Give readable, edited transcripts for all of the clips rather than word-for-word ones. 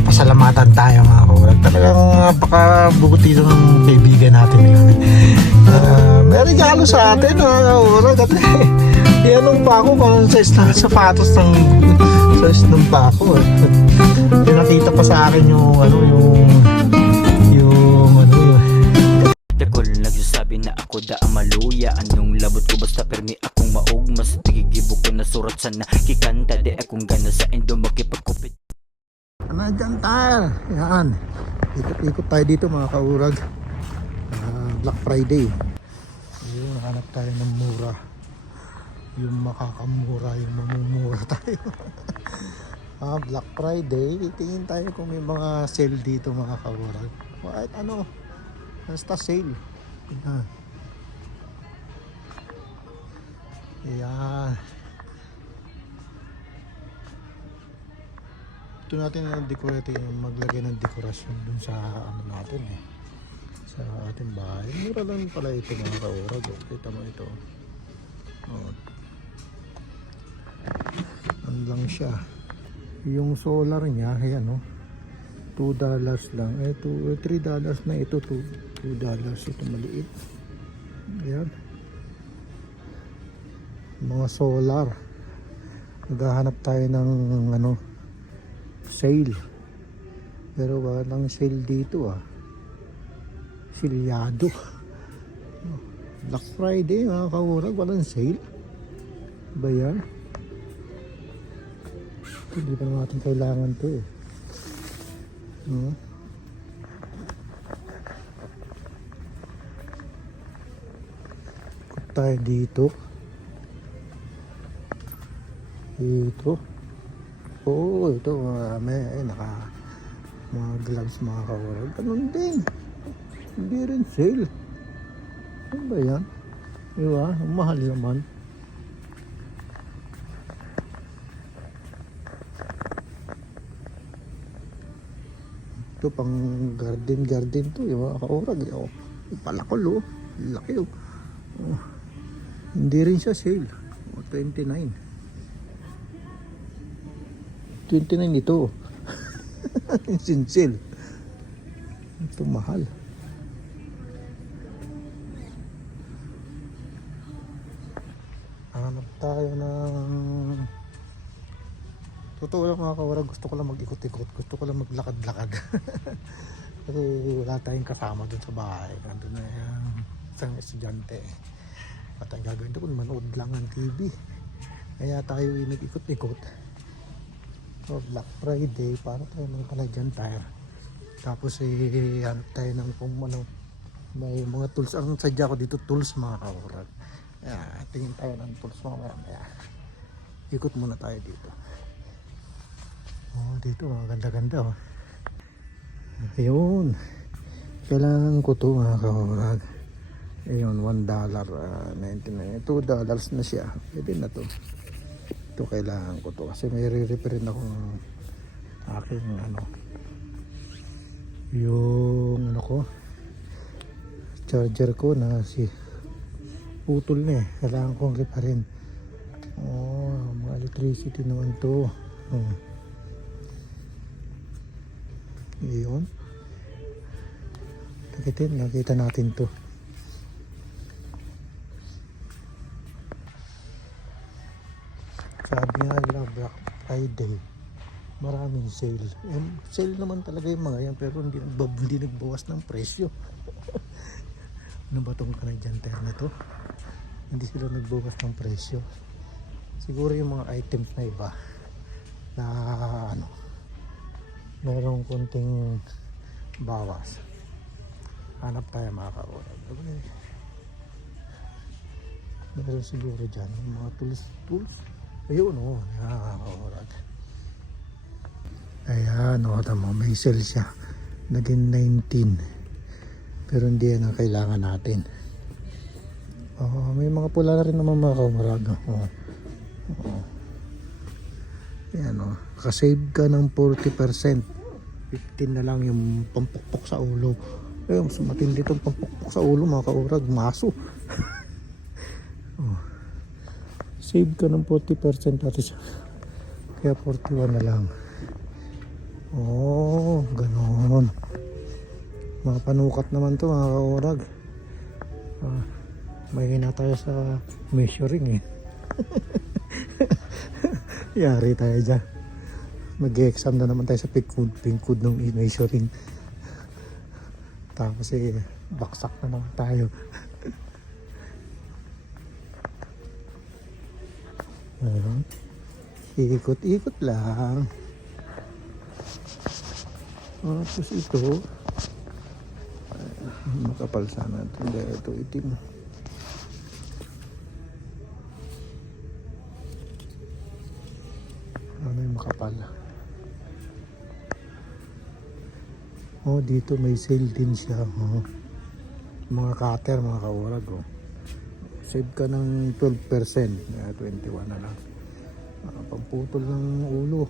magpapasalamatan tayo mga kaurag. Talagang napakabuti ng kaibigan natin yun. May regalo sa atin mga kaurag. At yanong pa ako kung size ng sapatos ng size ng pa ako. Pinakita pa sa akin yung Dakol nagsasabi na ako da ang maluya. Anong labot ko basta permi akong maog. Mas tigigibo ko na surat sana kikanta. Di akong gana sa endo makipagkupit. Nandiyan tayo. Yan. Ikot-ikot tayo dito mga kaurag. Black Friday. Ayun, hanap tayo ng mura. Yung makakamura, yung mamumura tayo. Black Friday. Tingin tayo kung may mga sale dito mga kaurag. Kahit ano. Basta sale. Yan. Yan. Ito natin ang decorate, maglagay ng dekorasyon dun sa ano natin sa ating bahay. Mura lang pala ito mga kaurag. Kita mo ito. Ano lang siya. Yung solar niya, ayan $2 lang. $3 na ito. $2 ito maliit. Ayan. Mga solar. Naghahanap tayo ng sale. Pero walang sale dito Silyado. Black Friday mga kaurag, walang sale. Ba yan? Hindi pa natin kailangan to Ikot tayo dito. Ito may mga gloves mga kaurag. Ganun din. Hindi rin sale. Ano ba yan? Diba? Ang mahal naman. Ito pang garden to yung mga kaurag. Palakol laki hindi rin siya sale. 29 ito. Sinsil. Ito mahal. Hanap tayo ng totoo lang mga kaurag, gusto ko lang mag-ikot-ikot, gusto ko lang maglakad-lakad. Kasi wala tayong kasama dun sa bahay. Nandun na yung isang estudyante. At ang gagawin ko, manood lang ng TV. Kaya tayo nag-ikot-ikot. So Black Friday, para tayo ng Canadian Tire. Tapos hanap tayo ng kung may mga tools. Ang sadya ko dito, tools mga kaurag. Tingin tayo ng tools mamaya. Ikot muna tayo dito. Dito ganda-ganda Ayun. Kailangan ko to mga kaurag. Ayun, $1.99. $2 na siya. Pwede na to. Ito kailangan ko to kasi may re-repair rin ako ng aking yung charger ko na putol na kailangan kong reparin. Mga electricity naman to. Yun, nakita natin to. Sabi nga nila Black Friday, maraming sale. Sale naman talaga yung mga yan, pero hindi nagbawas ng presyo. Ano ba itong Canadian Tire na to? Hindi sila nagbawas ng presyo. Siguro yung mga items na iba na merong kunting bawas. Hanap tayo mga kaurag. Meron siguro dyan mga tools. Ayun nakakaurag. Ayan tama, may sale siya. Naging 19. Pero hindi yan ang kailangan natin. May mga pula na rin naman mga kaurag. Ayan kasave ka ng 40%. 15 na lang yung pampukpok sa ulo. Mas matindi itong pampukpok sa ulo mga kaurag. Maso. Save ka ng 40% natin siya. Kaya 41 na lang. Mga panukat naman to mga kaurag. Mahina tayo sa measuring eh. Yari tayo dyan. Mag-exam na naman tayo sa pink code ng measuring. Tapos eh, baksak na naman tayo. Ayan. Ikot-ikot lang. Tapos ito, makapal sana ito. Dahil ito itim. Ano yung makapal? Oh, dito may sale din siya. Oh. Mga cutter, mga kaurag. Oh. Save ka ng 12%. 21 na lang. Pamputol ng ulo.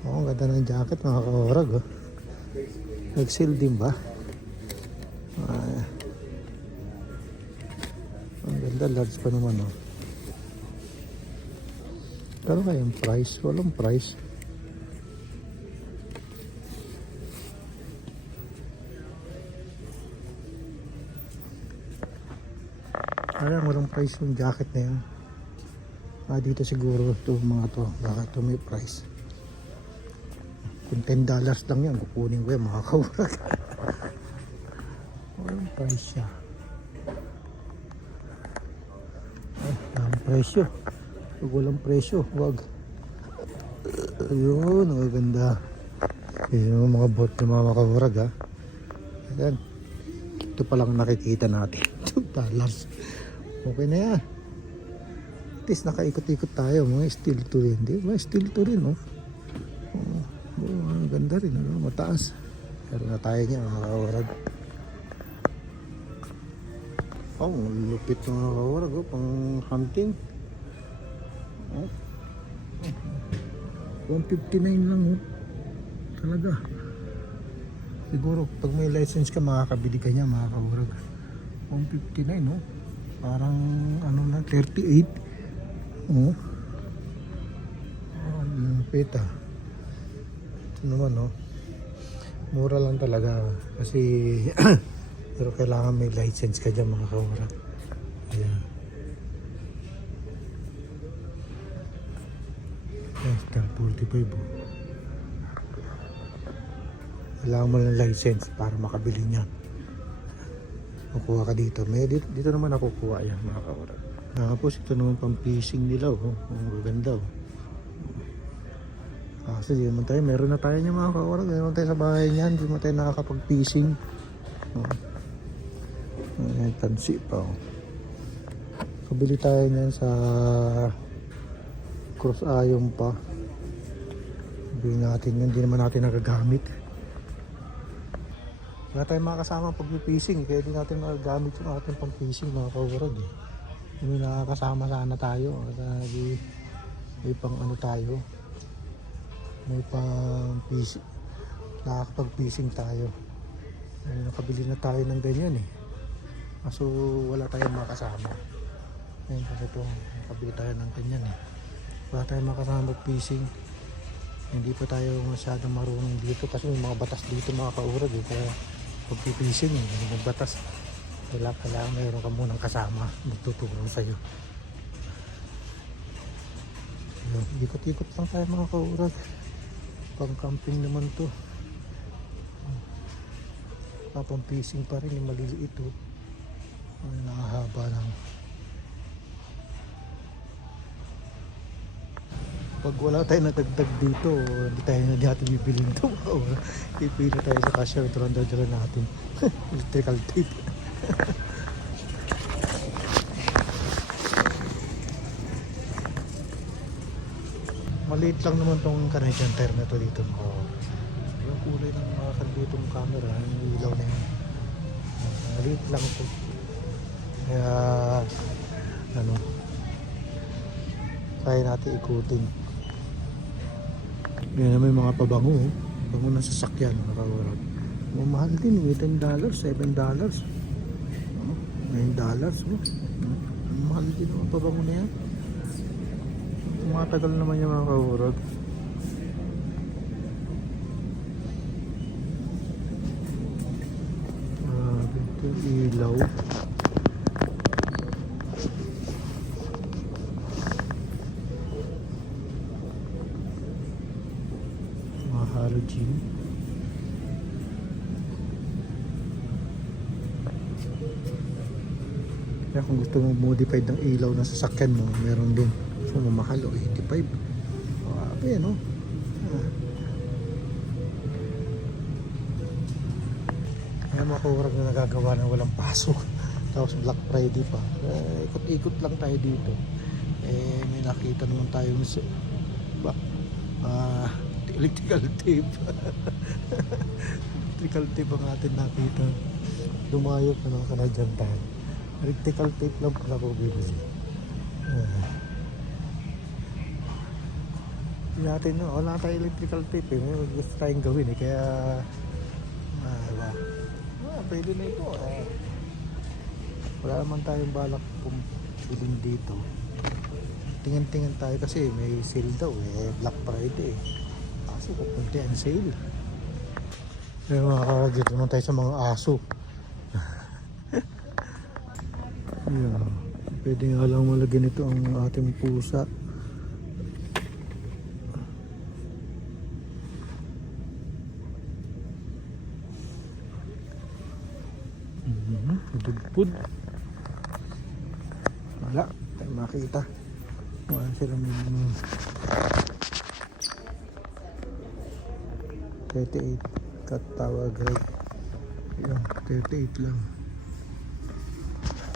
Oh, ang ganda ng jacket mga kaurag. Oh. Nag-sale din ba? Ang ganda, large pa naman. Oh. Pero kayang price? Walang price. Ayan, walang price yung jacket na yan. Dito siguro ito mga to. Baka ito may price. Kung $10 lang yan, kukunin ko yan mga kaurag. Walang price siya. Ang presyo. Pag walang presyo, wag. Ayun, ang ganda. Yun yung mga bot ng mga kaurag ha. Ayan. Ito palang nakikita natin. $2. Okay na yan. At least nakaikot-ikot tayo. Mga steel to rin. Di? Mga steel to rin. Oh. Ang ganda rin. Ano? Mataas. Pero na tayo niya mga kawarag. Oh, lupit mga kawarag. Oh. Pang hunting. Oh. 159 lang. Oh. Talaga. Siguro pag may license ka makakabili ka niya mga kawarag. 159 no? Parang ano na 38. Oh. Lupit ah. Ito naman no. Mura lang talaga kasi pero kailangan may license ka dyan mga kawara. Ayan. Star 45 oh. Kailangan mo ng license para makabili niyan. Kukuha ka dito. May dito naman ako kukuha yan mga kaurag. Tapos ito naman pang fishing nila oh. Ang gaganda oh. Kasi di naman tayo, meron na tayo niya mga kaurag. Meron naman tayo sa bahay niyan. Di naman tayo nakakapag-fishing. Oh. Ayan, tansi pa oh. Kabili tayo niyan sa Cross Ayon pa. Bili natin yun. Di naman natin nagagamit. Wala tayong makakasama pag-fishing, kaya di natin magagamit yung ating pang-fishing mga kaurag eh. Hindi nakakasama sana tayo, kasi may pang ano tayo, may pang fishing, nakakapag-fishing tayo. Nakabili na tayo ng ganyan eh. Kaso wala tayong makasama. Ngayon kasi ito, nakabili tayo ng ganyan eh. Wala tayong makasama pag-fishing. Hindi pa tayo masyadong marunong dito kasi may mga batas dito mga kaurag eh. Kaya pag-fishing eh, may batas. Kailangan mayroon ka munang kasama magtuturo sa'yo. Ikot-ikot lang tayo mga kaurag. Pang camping naman to. Pang fishing pa rin yung maliliit oh. Nakahaba lang. Pag wala tayo natagdag dito, hindi tayo na natin bibili nito. Ipili tayo sa cashier, dala natin. Electrical tape. Maliit lang naman tong Canadian Tire na to dito. Yung kulay ng mga ditong camera, yung ilaw na yun. Maliit lang ito. Kaya, ano, kaya natin ikutin. Yan na may mga pabango. Bango ng sasakyan. Mahal din. $10, $7. $9. Mahal din ang pabango na yan. Matagal naman yung mga kaurag. Ito yung ilaw. Mga halogen. Kaya kung gusto mo modified ng ilaw na sasakyan mo, meron din. So mamahal o 85. Yan o. Kaya mga kurag na nagagawa na walang pasok. Tapos Black Friday pa. Ikot-ikot lang tayo dito. May nakita naman tayo electrical tape. Electrical tape ang atin nakita. Dumayo ka na dyan tayo. Electrical tape lang pala ko bibili. Natin, no? Wala tayong electrical tape eh. May gusto tayong gawin eh. Kaya diba? Pwede na ito eh. Wala naman tayong balak bilhin dito. Tingin-tingin tayo kasi may sale daw eh. Black Friday eh. Kaso pupunti ang sale. Kaya mga karagit naman tayo sa mga aso. Yeah. Pwede nga lang malagyan ito ang ating pusa. Dugpud. Wala tayo makita. Wala silang 38 katawag rate. Yan, 38 lang.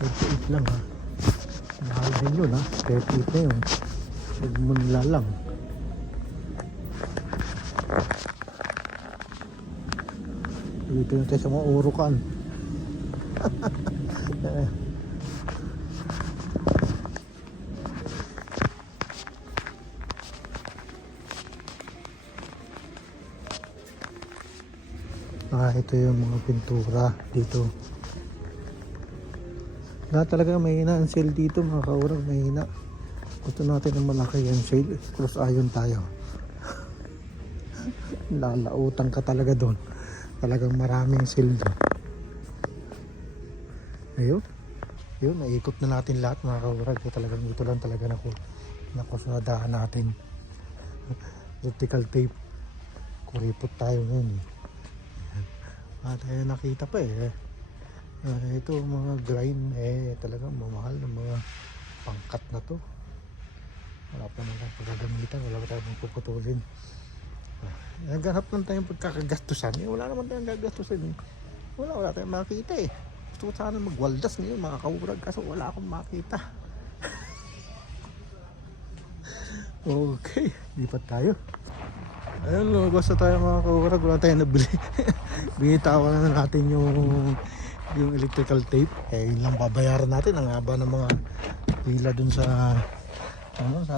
38 lang ha. Mahal din yun ha. 38 na yun. Huwag mo nilalang. Dito na tayo sa mga urukan. Ito yung mga pintura dito. Na talaga mahina ang sale dito mga kaurang, mahina. Gusto natin ng malaki yung sale, cross iron tayo. Lalautang ka talaga doon. Talagang maraming sale doon. Ayun, yun, naikot na natin lahat mga kaurang. Talagang ito lang talaga nakusunadahan natin. Electrical tape. Kuripot tayo ngayon eh. At nakita pa eh. Ito mga grind talagang mamahal ng mga pangkat na to. Wala pa naman tayong pagagamitan, wala pa tayong puputulin. Naghanap lang tayong pagkakagastusan. Wala naman tayong gagastusin. Wala tayong makita eh. Gusto ko sana magwaldas ngayon mga kaurag kaso wala akong makita. Okay, lipat tayo. Ayun, lumabas na tayo mga kaurag, wala tayong nabili. Binitawan na natin yung electrical tape. Yun lang babayaran natin. Ang haba ng mga pila dun sa sa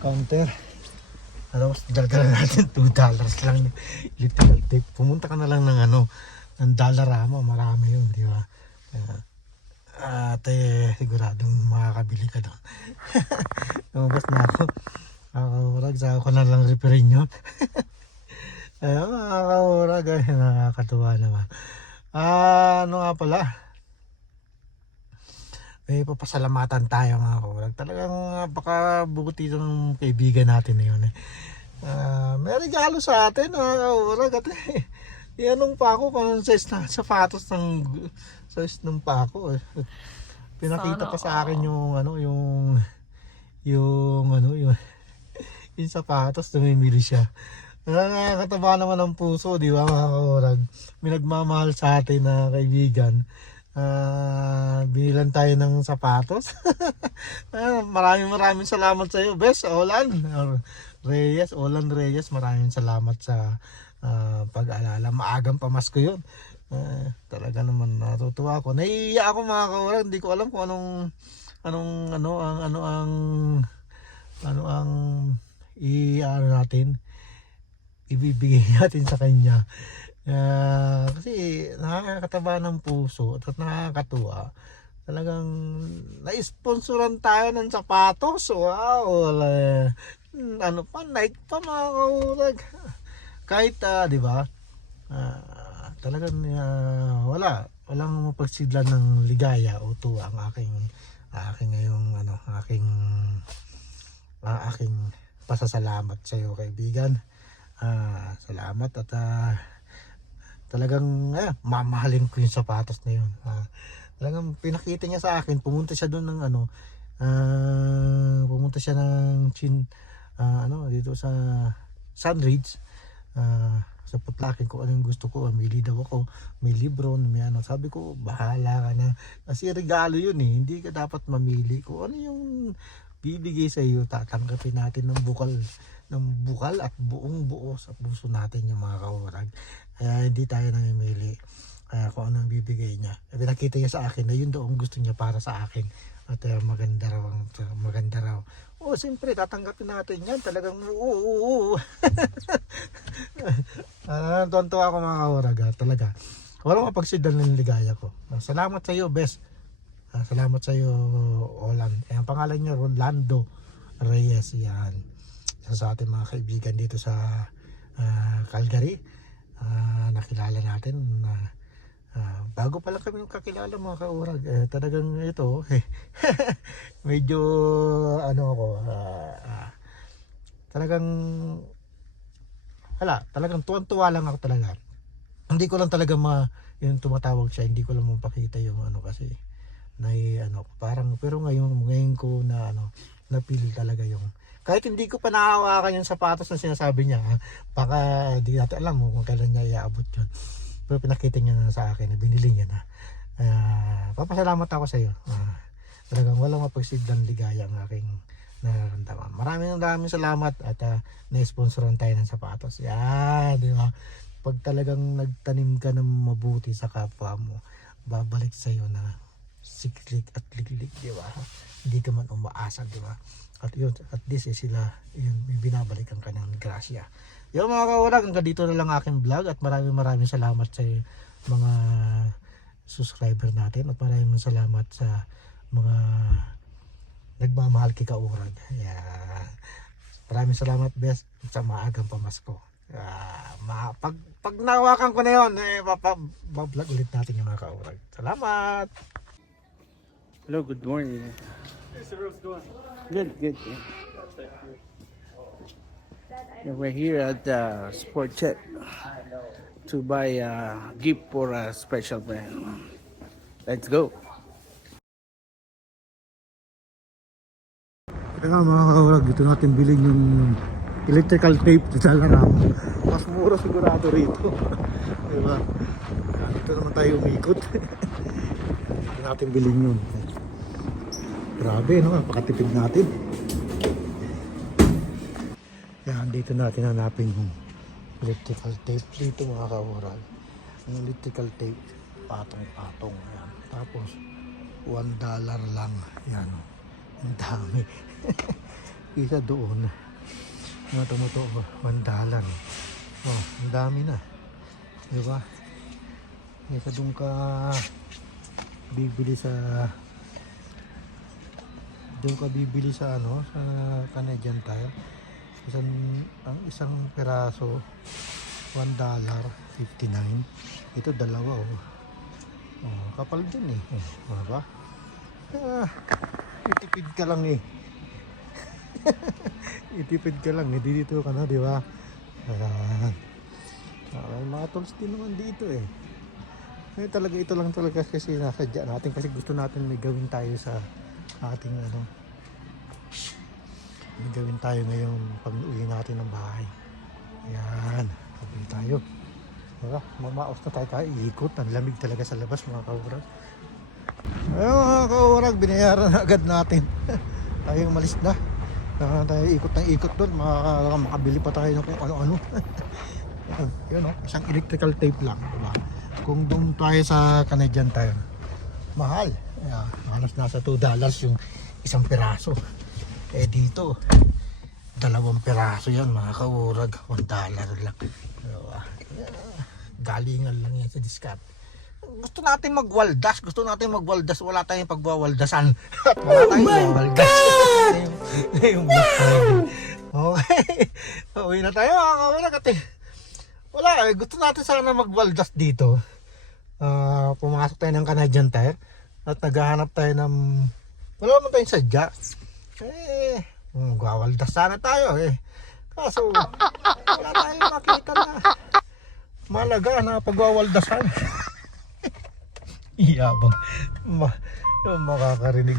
counter. Dala natin $2 lang yung electrical tape. Pumunta ka na lang ng ng Dollarama, marami yun, di ba? At siguradong makakabili ka doon. Lumabas na ako. Saka ko na lang referin yun. Ayun mga kaurag, nakakatuwa naman. Ano nga pala, may papasalamatan tayo mga kaurag. Talagang napakabuti ng kaibigan natin na yun eh. May regalo sa atin mga kaurag. At ianong pa ako kung anong size ng sapatos ng size ng pako eh. Pinakita pa sa akin yung yung sapatos, tumimili siya. Nakakataba naman ang puso, di ba mga kaurag? May nagmamahal sa atin na kaibigan. Binilan tayo ng sapatos. Maraming salamat sa iyo, Bes Olan Reyes. Maraming salamat sa pag-alala. Maagang pamasko yun. Talaga naman natutuwa ako. Naiiyak ako mga kaurag. Hindi ko alam kung ano ang natin ibibigay natin sa kanya. Kasi nakakataba ng puso at nakakatuwa. Talagang na-sponsoran tayo ng sapatos. Wow! Nike pa mga kaurag. Kahit di ba? Talagang wala. walang mapagsidlan ng ligaya o tuwa ang aking ngayong aking pasasalamat sa iyo, kaibigan. Salamat at talagang mamahalin ko yung sapatos na yun. Talagang pinakita niya sa akin, pumunta siya doon ng pumunta siya ng dito sa Sunridge, sa Putlakin, kung ano yung gusto ko. Mili daw ako, may libro, may sabi ko bahala ka na, kasi regalo yun hindi ka dapat mamili kung ano yung bibigay sa iyo. Tatanggapin natin ng bukal at buong buo sa puso natin yung mga kaurag. Kaya hindi tayo namimili kung ano ang bibigay niya. Pinakita niya sa akin na yun daw ang gusto niya para sa akin, at maganda raw. Siyempre tatanggapin natin yan, talagang oo. Tonto ako mga kaurag, talaga walang mapagsidlan ng ligaya ko. Salamat sa iyo, best. Salamat sa iyo, Olan. Ang pangalan niya Rolando Reyes, yan. Isa sa ating mga kaibigan dito sa Calgary. Nakilala natin bago pa lang kami kakilala mga kaurag. Talagang ito medyo talagang tuwan-tuwa lang ako talaga. Hindi ko lang talaga yung tumatawag siya, hindi ko lang mapakita yung kasi parang, pero ngayon ko na feel talaga yung, kahit hindi ko pa nahawakan yung sapatos na sinasabi niya, baka di natin alam kung kailan niya iaabot yun, pero pinakita niya na sa akin na binili niya na. Papasalamat ako sa iyo. Talagang walang mapagsidlan ligaya ang aking nararamdaman. Maraming salamat at na-sponsoran tayo ng sapatos. Yan, di ba? Pag talagang nagtanim ka ng mabuti sa kapwa mo, babalik sa iyo na siklik at liglig, di ba? Hindi ka man umaasa, di ba? At yun, at this is sila, yun, binabalikan ka ng grasya. Yung mga kaurag, hanggang dito na lang aking vlog, at maraming salamat sa mga subscriber natin, at maraming salamat sa mga nagmamahal kay kaurag. Yeah. Maraming salamat, best, sa maagang pamasko. Pag nawakan ko na yun, bablog ulit natin yung mga kaurag. Salamat! Hello, good morning. How's the roads going? Good. Yeah. Yeah, we're here at Sport Check to buy a gift for a special friend. Let's go. Kaya mga kaurag, dito natin bilhin yung electrical tape sa Laramo. Mas mura sigurado rito. Diba? Dito naman tayo umikot. Dito natin bilhin yun. Grabe, napakatipid natin. Yan, dito natin hanapin yung electrical tape dito mga kaurag. Ang electrical tape, patong-patong. Yan. Tapos, $1 lang. Yan. Ang dami. Isa doon. Tumuto, $1. Ang dami na. Diba? Isa doon ka bibili sa sa Canadian Tire. Ang isang peraso $1.59. Ito dalawa kapal din diba? Itipid ka lang itipid ka lang dito ka na, diba? May mga tools din naman dito talaga, ito lang talaga kasi nasadya natin, kasi gusto natin may gawin tayo sa ating may gawin tayo ngayon pag uwi natin ng bahay. Yan, sabi tayo, diba? Mamaos na tayo iikot, ang lamig talaga sa labas mga kaurag. Ayun mga kaurag, binayaran na agad natin. Tayo umalis na. Tayo ikot ng ikot doon, makabili pa tayo ng kung ano-ano. Yun isang electrical tape lang, diba? Kung doon tayo sa Canadian Tire, mahal. Halos nasa $2 yung isang piraso. Dito, 2 piraso yan mga kaurag, $1 lang. Diba? Galingan lang yan sa discount. Gusto natin magwaldas, wala tayong pagwawaldasan. Wala tayong magwaldas. Yung Black Friday. Okay, uwi na tayo mga kaurag. Wala gusto natin sana magwaldas dito. pumasok tayo ng Canadian Tire at naghahanap tayo ng wala naman tayong sadya. Gawaldas sana tayo kaso wala tayong makita na malaga na pagwawaldasan. Iyabang yung makakarinig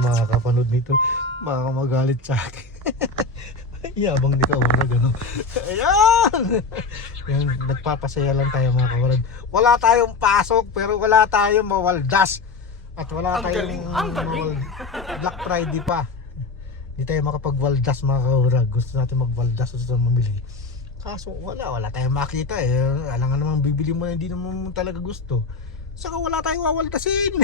makakapanood nito magalit sa akin. Iyabang di kawarag ayan. Yan, nagpapasaya lang tayo mga kawarag. Wala tayong pasok pero wala tayong mawaldas at wala tayong Black Friday pa. Hindi tayo makapagwaldas mga kawarag. Gusto natin magwaldas, gusto natin mamili, kaso wala tayong makita alam nga namang bibili mo na hindi naman talaga gusto, saka wala tayong wawaldasin.